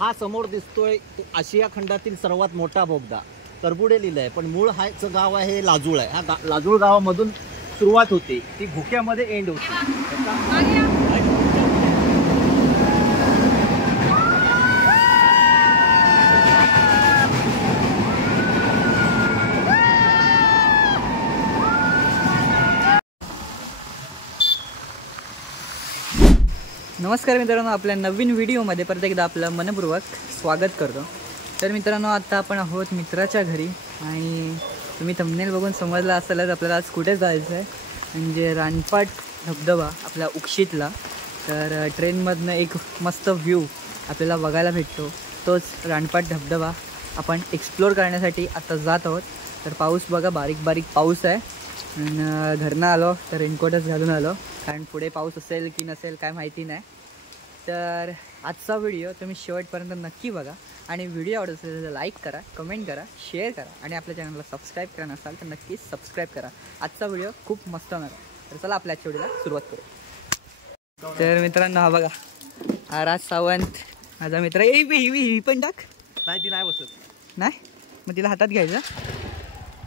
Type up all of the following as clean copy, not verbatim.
हा समोर दिसतोय आशिया खंडातील सर्वात मोठा बोगदा करबुडे लिहिलंय, पण मूळ हाचं गाव आहे लाजूळ आहे. हा लाजूळ गावामधून सुरुवात होते, ती भुक्यामध्ये एंड होते. नमस्कार मित्रांनो, आपल्या नवीन व्हिडिओमध्ये परत एकदा आपलं मनपूर्वक स्वागत करतो. तर मित्रांनो, आता आपण आहोत मित्राच्या घरी आणि तुम्ही थंबनेल बघून समजलं असेलच आपल्याला आज कुठे जायचं आहे, म्हणजे रानपाट धबधबा आपल्या उक्षीतला. तर ट्रेनमधनं एक मस्त व्ह्यू आपल्याला बघायला भेटतो, तोच रानपाट धबधबा आपण एक्सप्लोअर करण्यासाठी आता जात आहोत. तर पाऊस बघा, बारीक बारीक पाऊस आहे आणि घरनं आलो तर रेनकोटच घालून आलो, कारण पुढे पाऊस असेल की नसेल काय माहिती नाही. तर आजचा व्हिडिओ तुम्ही शेवटपर्यंत नक्की बघा आणि व्हिडिओ आवडत असेल तर लाईक करा, कमेंट करा, शेअर करा आणि आपल्या चॅनलला सबस्क्राईब करा नसाल तर नक्कीच सबस्क्राईब करा. आजचा व्हिडिओ खूप मस्त होणार आहे. तर चला आपल्या आजच्या व्हिडिओला सुरुवात करू. तर मित्रांनो, हा बघा, हा राज सावंत माझा मित्र. ही पण टाक. नाही, ती नाही बसत. नाही, मग तिला हातात घ्यायचं.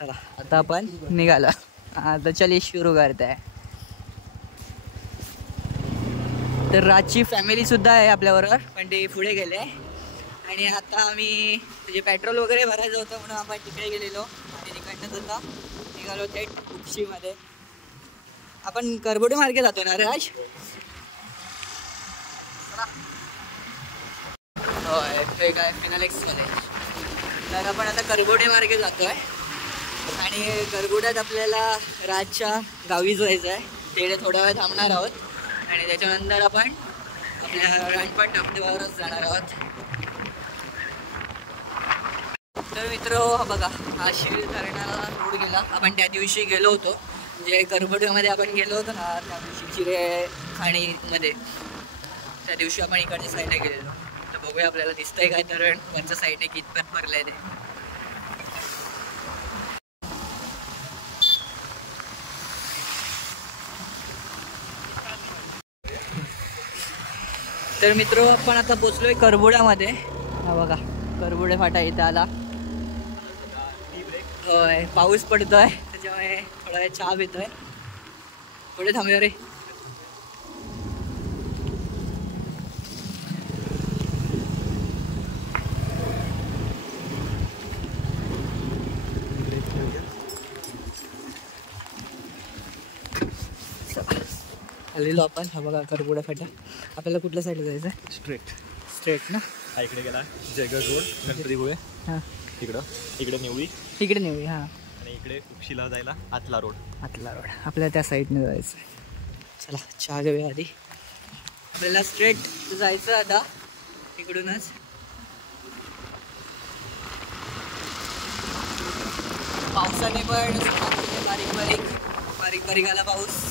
चला आता आपण निघालो. आता चलिए सुरू करत आहे. तर राजची फॅमिलीसुद्धा आहे आपल्याबरोबर, पण ते पुढे गेले. आणि आता आम्ही म्हणजे पेट्रोल वगैरे भरायचं होतं म्हणून आपण तिकडे गेलेलो आणि तिकडनं सुद्धा निघालो थेट उक्षीमध्ये. आपण करबुडे मार्गे जातो ना राज? होय, हे काय फिनालेक्स कॉलेज. तर आपण आता करबुडे मार्गे जातो आहे आणि करबुड्यात आपल्याला राजच्या गावी जायचं आहे. तिकडे थोडा वेळ थांबणार आहोत आणि त्याच्यानंतर आपण आपल्या रानपाट धबधब्यावरच जाणार आहोत. तर मित्र, बघा, हा शिर धरणारा रोड गेला. आपण त्या दिवशी गेलो होतो, म्हणजे करबुड्यामध्ये आपण गेलो होतो ना त्या दिवशी चिरे खाणीमध्ये. त्या दिवशी आपण इकडच्या साईडने गेलेलो. तर बघूया आपल्याला दिसतंय काय धरण कोणत्या साईडने कितपत भरलंय ते. तर मित्र, आपण आता पोचलोय करबुड्यामध्ये. हा बघा, करबुडे फाटा इथं आला. होय, पाऊस पडतोय त्याच्यामुळे थोडा वेळ चहा पितोय. पुढे थांबूया रे. आलेलो आपण. हा बघा करबुडा फाटा. आपल्याला कुठल्या साईडला जायचं आहे? स्ट्रेट ना? हा इकडे गेला जयगड रोड, गणपतीपुळे. हां, इकडे निवळी. इकडे नेऊया. हां, आणि इकडे उक्षीला जायला आतला रोड. आपल्याला त्या साईडने जायचं आहे. चला चहा घेऊया आधी. आपल्याला स्ट्रेट जायचं आता इकडूनच. पावसाने पण बारीक बारीक आला पाऊस.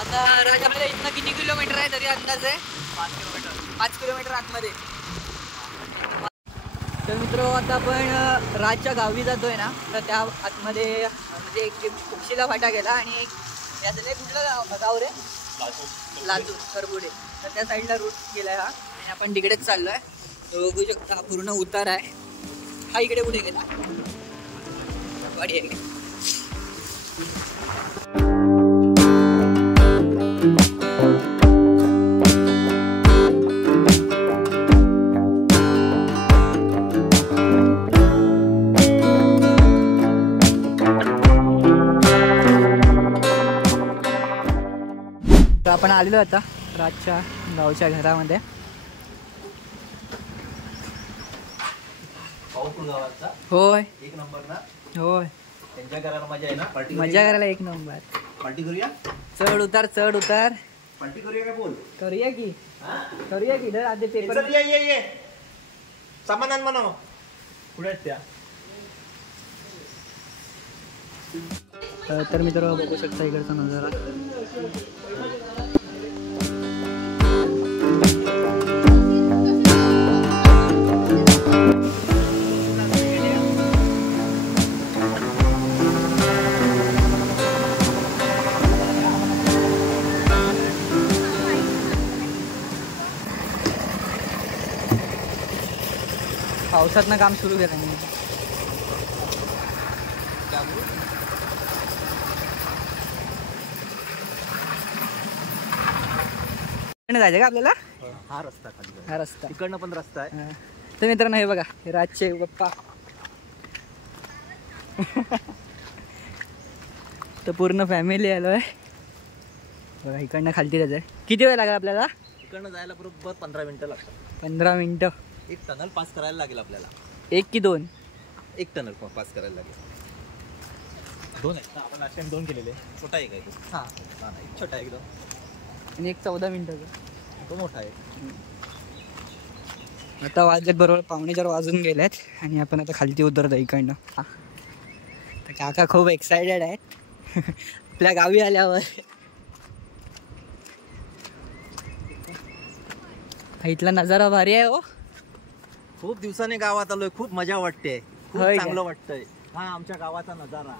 आता राज, आपल्याला इथनं किती किलोमीटर आहे तरी अंदाज आहे? 5 किलोमीटर आतमध्ये. तर मित्र, आता आपण राजच्या गावी जातोय ना, तर त्या आतमध्ये म्हणजे एक उक्षीला फाटा गेला आणि एक याचं कुठलं गाव रे? लाजूळ करबुडे. तर त्या साईडला रूट गेला हा आणि आपण तिकडेच चाललो आहे. तो बघू शकता, पूर्ण उतार आहे. हा इकडे कुठे गेला? गाडी आहे. आपण आलेलो आता राजच्या गावच्या घरामध्ये. होय, एक नंबर ना. होय, त्यांच्या घराला मजा आहे ना. मजा करायला एक नंबर. पार्टी करूया. चढ उतार पार्टी करूया काय? बोल. करूया की दर आधी पेपर. ये सामान आण म्हणा. कुठे आहेत त्या? तर मित्र, बघू शकता इकडचा नजारा. पावसातनं काम सुरू केलं मी. जायचं का आपल्याला? हा रस्ता खाली, हा रस्ता तिकडनं पण रस्ता आहे. हा. तर मित्रांनो हे बघा, हे राजचे पप्पा. तर पूर्ण फॅमिली आलो आहे बघा. इकडनं खालती जायचं आहे. किती वेळ लागेल आपल्याला? तिकडनं जायला बरोबर 15 मिनिटं लागतात. 15 मिनिटं. एक टनल पास करायला लागेल आपल्याला. 1 की 2? एक टनल पास करायला लागेल. 2 आहेत ना, आपण लास्ट टाइम 2 केलेले. छोटा एक आहे तो. हां एक छोटा आहे एकदम, आणि एक 14 मिनिटाचं. तो मोठा आहे. आता वाजलेत बरोबर 3:45 वाजून गेलेत आणि आपण आता खालती उतरतो इकडनं. हा. तर काका खूप एक्सायटेड आहेत आपल्या गावी आल्यावर. इथला नजारा भारी आहे हो. खूप दिवसाने गावात आलोय, खूप मजा वाटते, खूप होय का? चांगलं वाटतंय. हा आमच्या गावाचा नजारा,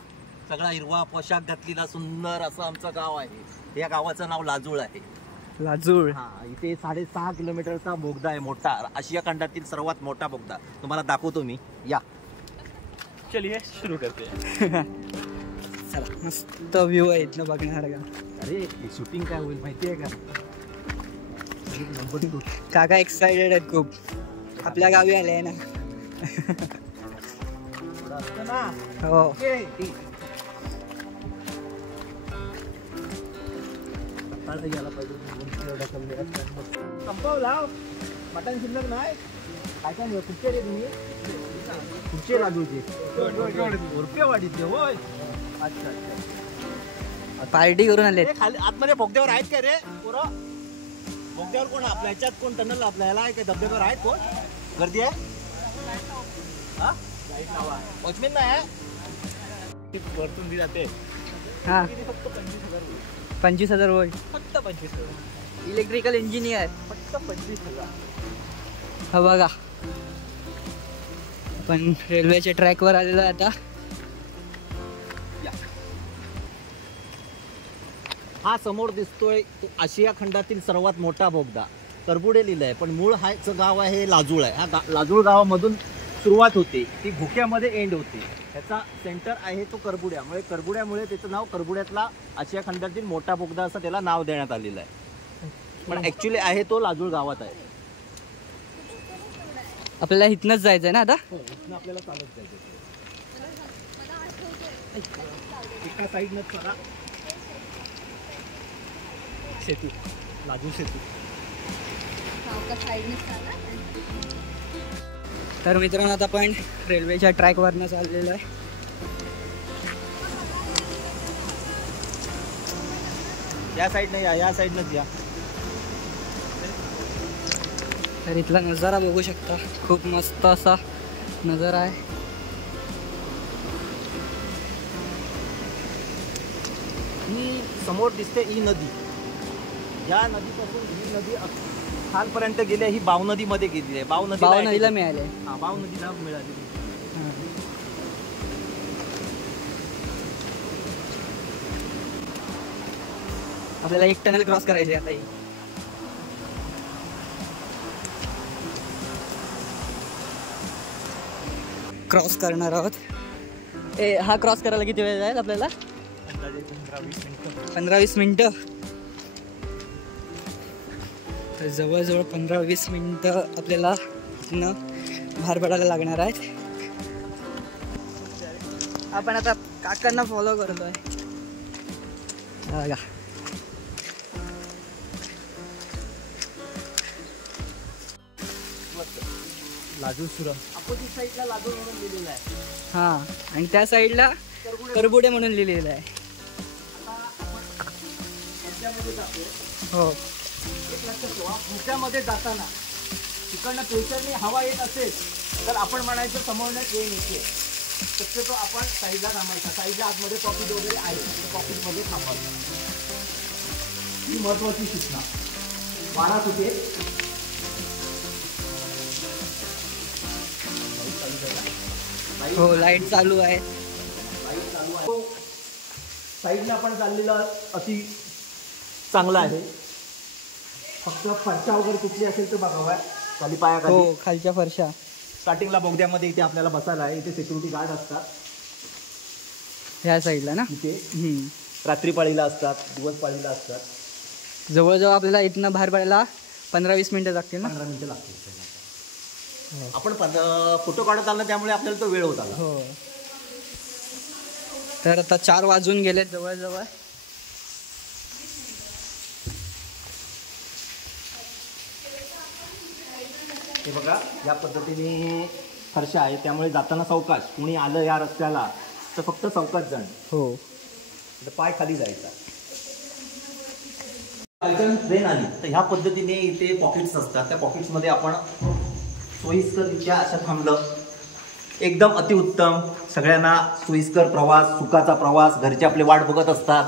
सगळा हिरवा पोशाख घातलेला सुंदर असं आमचं गाव आहे. या गावाचं नाव लाजूळ आहे. लाजूळ. हा, इथे 6.5 किलोमीटरचा बोगदा आहे, मोठा, आशिया खंडातील सर्वात मोठा बोगदा. तुम्हाला दाखवतो मी, या. चलिए सुरू करते. चला, मस्त व्ह्यू आहे इथनं बघण्यासारखा. अरे शूटिंग काय होईल माहिती आहे का? नंबर 2. काका एक्सायटेड आहेत खूप, आपल्या गावी आले ना. हो. संपवला मटण शिल्लक नाही. काय काय कुठचे रे तुम्ही? कुठचे लाजूचे? रुपयेवाडीचे होय. अच्छा अच्छा. पार्टी करून आले. खाली आतमध्ये बोगद्यावर आहेत का रे पोरं? बोगद्यावर कोण आपल्या ह्याच्यात कोण टनल आपल्याला आहे का? धबधब्यावर आहेत कोण? गर्दी आहे? हा वॉचमॅन नाही आहे? वरतून दी जाते. हा फक्त 25,000 होय. फक्त 25,000. Electrical engineer. फक्त 25,000. हा बघा, आपण रेल्वेच्या ट्रॅकवर आलेलो आहे आता. हा समोर दिसतोय आशिया खंडातील सर्वात मोठा बोगदा. करबुडे लिहिलं आहे, पण मूळ हाचं गाव आहे लाजूळ आहे. हा लाजूळ गावामधून सुरुवात होते, ती भुक्यामध्ये एंड होते. ह्याचा सेंटर आहे तो करबुड्यामुळे. करबुड्यामुळे त्याचं नाव करबुड्यातला आशिया खंडातील मोठा बोगदा असं त्याला नाव देण्यात आलेलं आहे. पण ऍक्च्युली आहे तो लाजूळ गावात आहे. आपल्याला इथनंच जायचं आहे ना आता? इथनं आपल्याला चालत जायचं. एका साईडनं चला सेतू, लाजूळ सेतू. तर मित्रांनो आता आपण रेल्वेच्या ट्रॅकवरनं चाललेलो आहे. या साईडनं या साईडनंच या. तर इथला नजारा बघू शकता, खूप मस्त असा नजारा आहे. ही समोर दिसते ही नदी. या नदीपासून ही नदी खालपर्यंत गेली आहे. ही बाव नदीमध्ये गेली आहे. बाव नदीला मिळाले. हा, बाव नदीला मिळाली. आपल्याला एक टनल क्रॉस करायचे आता. क्रॉस करणार आहोत. हा क्रॉस करायला किती वेळ जाईल आपल्याला? 15-20 मिनिटं. तर जवळजवळ 15-20 मिनिटं आपल्याला इथनं बाहेर पडायला लागणार आहेत. आपण आता काकांना फॉलो करतोय बघा. लाजूळ सुरंग अपोजिट साईडला लाजूळ म्हणून लिहिलेलं आहे. हा, आणि त्या साईडला करबुडे म्हणून लिहिलेलं आहे. हो. एक लक्षात ठेवा, भुक्यामध्ये जाताना तिकडनं प्रेशरने हवा येत असेल तर आपण म्हणायचं समोरण्यात येईल येते. शक्यतो आपण साईडला थांबायचा. साईडला आतमध्ये पॉकेट वगैरे आहे, पॉकेटमध्ये थांबायचं. ही महत्वाची सूचना. वारा कुठे? हो, लाईट चालू आहे. लाईट चालू आहे. साईडला पण चाललेलं अति चांगला आहे. फक्त फरशा वगैरे कुठली असेल तर बघावा. खाली पाया हो, खालच्या फरशा. स्टार्टिंगला बोगद्यामध्ये इथे आपल्याला बसायला आहे. इथे सिक्युरिटी गार्ड असतात ह्या साईडला ना. इथे रात्री पाळीला असतात, दिवस पाळीला असतात. जवळजवळ आपल्याला इथनं बाहेर पडायला 15-20 मिनिटं लागतील ना. 15 मिनिटं लागतील. आपण फोटो काढत आलो त्यामुळे आपल्याला तो वेळ होत आला. हो. तर आता 4 वाजून गेले जवळजवळ. हे बघा या पद्धतीने फरशा आहे, त्यामुळे जाताना सावकाश. कुणी आलं या रस्त्याला तर फक्त सावकाश जाण. हो. पाय खाली जायचा. ट्रेन आली तर ह्या पद्धतीने इथे पॉकेट्स असतात. त्या पॉकेट्समध्ये आपण सोयीस्कररित्या अशा थांबलं. एकदम अतिउत्तम. सगळ्यांना सोयीस्कर प्रवास, सुखाचा प्रवास. घरचे आपले वाट बघत असतात.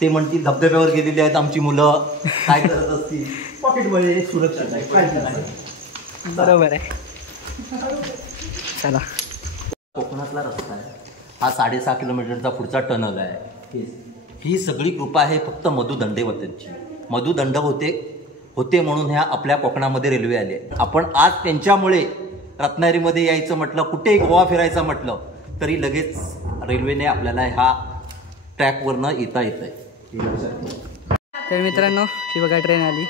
ते म्हणतील धबधब्यावर गेलेली आहेत आमची मुलं, काय करत असतील. पॉकेटमध्ये सुरक्षा नाही. बरोबर आहे. चला. कोकणातला रस्ता आहे हा. 6.5 किलोमीटरचा पुढचा टनल आहे. ही सगळी कृपा आहे फक्त मधु दंडेवतींची. मधु दंड होते म्हणून ह्या आपल्या कोकणामध्ये रेल्वे आले. आपण आज त्यांच्यामुळे रत्नागिरीमध्ये यायचं म्हटलं, कुठेही गोवा फिरायचं म्हटलं तरी लगेच रेल्वेने आपल्याला ह्या ट्रॅकवरनं येता येत आहे. तर मित्रांनो ही बघा ट्रेन आली.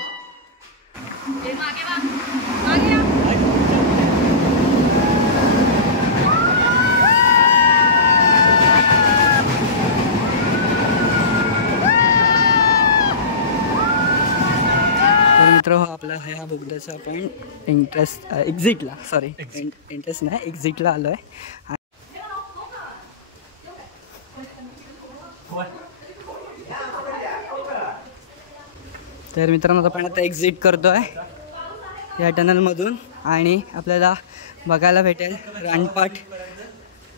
मित्र आपला ह्या बोगद्याचा आपण एक्झिटला नाही एक्झिटला आलो आहे. तर मित्रांनो आपण आता एक्झिट करतोय या टनलमधून आणि आपल्याला बघायला भेटेल रानपाट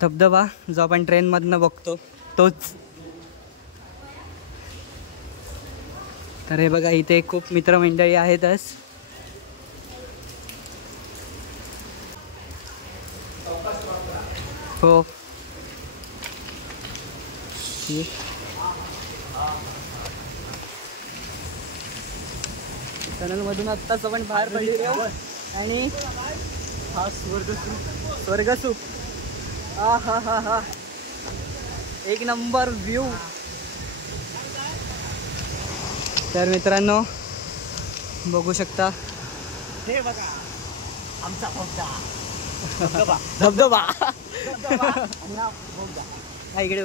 धबधबा जो आपण ट्रेनमधनं बघतो तोच. तर हे बघा इथे खूप मित्रमंडळी आहेतच. हो. टनलमधून आत्ताच आपण बाहेर पडले आणि हा स्वर्गसुख. हा हा हा हा एक नंबर व्ह्यू. तर मित्रांनो बघू शकता हे बघा आमचा बोगदा. धबधबा. इकडे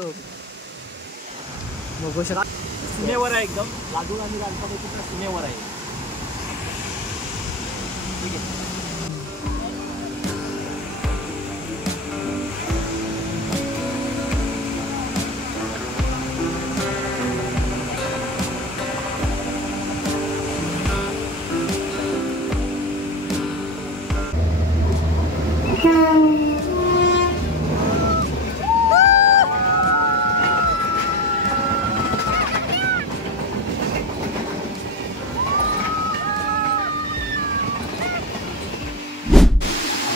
बघू शकता. सीमेवर आहे एकदम. लाजूळ आणि रानपाटीच्या सीमेवर आहे. ठीक आहे.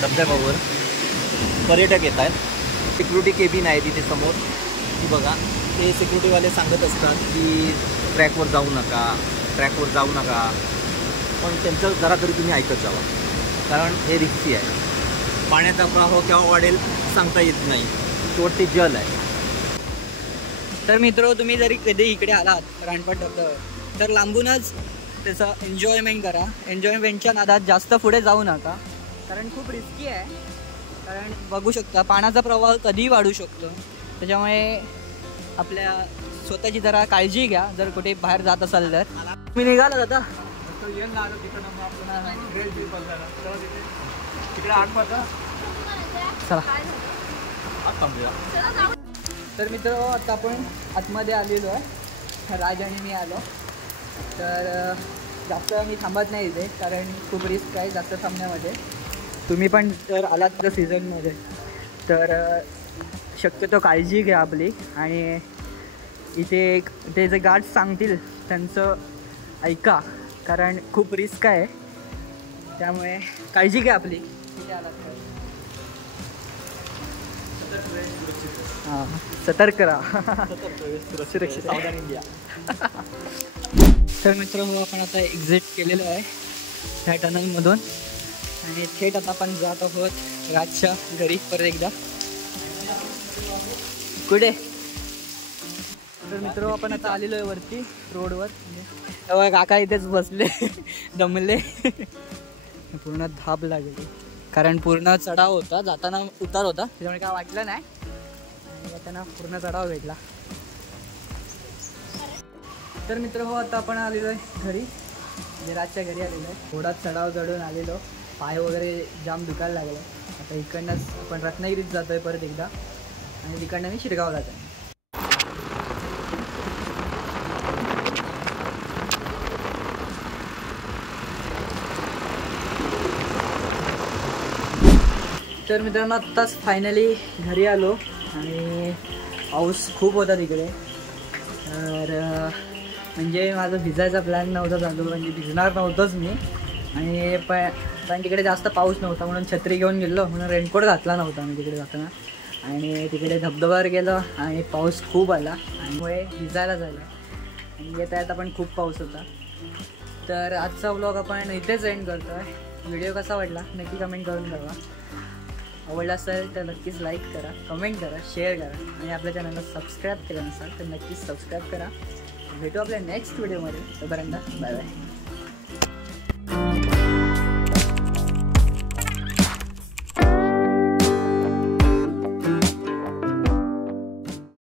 धबधब्यावर पर्यटक येत आहेत. सिक्युरिटी केबिन आहे तिथे समोर. ती बघा ते सिक्युरिटीवाले सांगत असतात की ट्रॅकवर जाऊ नका, ट्रॅकवर जाऊ नका. पण त्यांचं जरा तरी तुम्ही ऐकत जावा, कारण हे रिस्की आहे. पाण्याचा प्रवाह केव्हा वाढेल सांगता येत नाही. शेवटी जल आहे. तर मित्र तुम्ही जरी कधी इकडे आलात रानपाट धबधबा तर लांबूनच त्याचं एन्जॉयमेंट करा. एन्जॉयमेंटच्या नादात जास्त पुढे जाऊ नका, कारण खूप रिस्की आहे. कारण बघू शकता पाण्याचा प्रवाह कधीही वाढू शकतो. त्याच्यामुळे आपल्या स्वतःची जरा काळजी घ्या जर कुठे बाहेर जात असाल तर. मी निघाला आता चला. तर मित्र आता आपण आतमध्ये आलेलो आहे. राज आणि मी आलो. तर जास्त मी थांबत नाही इथे, कारण खूप रिस्क आहे जास्त थांबण्यामध्ये. तुम्ही पण जर आलात त्या सीझनमध्ये तर शक्यतो काळजी घ्या आपली. आणि इथे ते जे गार्ड्स सांगतील त्यांचं ऐका, कारण खूप रिस्क आहे. त्यामुळे काळजी घ्या आपली इथे आलात तर. हां सतर्क राहा. सुरक्षित सावधान इंडिया. तर मित्रांनो आपण आता एक्झिट केलेलं आहे ह्या टनलमधून आणि थेट आता आपण जात आहोत रातच्या घरी परत एकदा. कुठे तर मित्र आपण आता आलेलो आहे वरती रोडवर. तेव्हा काका इथेच बसले दमले. पूर्ण धाप लागली कारण पूर्ण चढाव होता, जाताना उतार होता त्याच्यामुळे काय वाटलं नाही आणि त्यांना पूर्ण चढाव भेटला. तर मित्र हो आता आपण आलेलो आहे घरी, म्हणजे रातच्या घरी आलेलो आहे. थोडा चढाव चढून आलेलो, पाय वगैरे जाम दुखायला लागलं. आता इकडनंच आपण रत्नागिरीत जातोय परत एकदा आणि तिकडनं मी शिरगावला जातो. तर मित्रांनो आत्ताच फायनली घरी आलो आणि पाऊस खूप होता तिकडे. तर म्हणजे माझा भिजायचा प्लॅन नव्हता चालू, म्हणजे भिजणार नव्हतंच मी. आणि पण तिकडे जास्त पाऊस नव्हता म्हणून छत्री घेऊन गेलो, म्हणून रेनकोट घातला नव्हता मी तिकडे जाताना. आणि तिकडे धबधब्यावर गेलो आणि पाऊस खूप आला आणि भिजायला झालं आणि येता येता पण खूप पाऊस होता. तर आजचा व्लॉग आपण इथेच एंड करतो आहे. व्हिडिओ कसा वाटला नक्की कमेंट करून कळवा. आवडला असेल तर नक्कीच लाईक करा, कमेंट करा, शेअर करा आणि आपल्या चॅनलला सबस्क्राईब केलं नसाल तर नक्कीच सबस्क्राईब करा. भेटू आपल्या नेक्स्ट व्हिडिओमध्ये. तोपर्यंत बाय बाय.